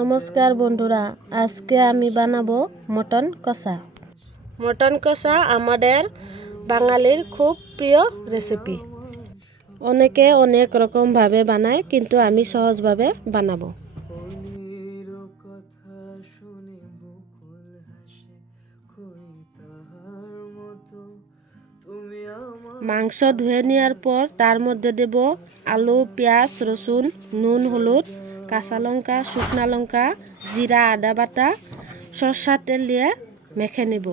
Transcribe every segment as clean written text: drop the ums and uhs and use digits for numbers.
নমস্কার বন্ধুরা, আজকে আমি বানাবো মটন কষা। মটন কষা আমাদের বাঙালির খুব প্রিয় রেসিপি। অনেকে অনেক রকমভাবে বানায়, কিন্তু আমি সহজভাবে বানাবো। মাংস ধুয়ে নেওয়ার পর তার মধ্যে দেব আলু, পেঁয়াজ, রসুন, নুন, হলুদ, কাঁচা লঙ্কা, শুকনা লঙ্কা, জিরা, আদা বাটা, সরষার তেল দিয়ে মেখে নেব।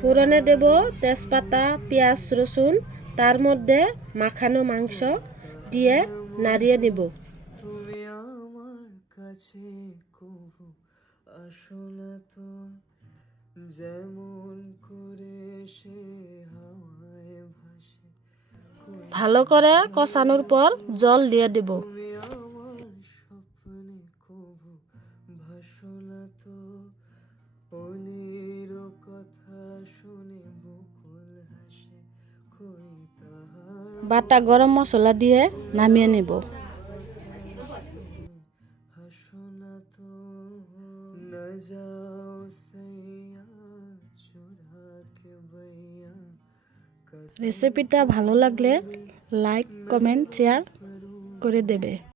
ফোড়নে দেব তেজপাতা, পেঁয়াজ, রসুন, তার মধ্যে মাখানো মাংস দিয়ে নাড়িয়ে নেব। ভালো করে কষানোর পর জল দিয়ে দেব। বাটা গরম মশলা দিয়ে নামিয়ে নেব। রেসিপিটা ভালো লাগলে লাইক, কমেন্ট, শেয়ার করে দেবে।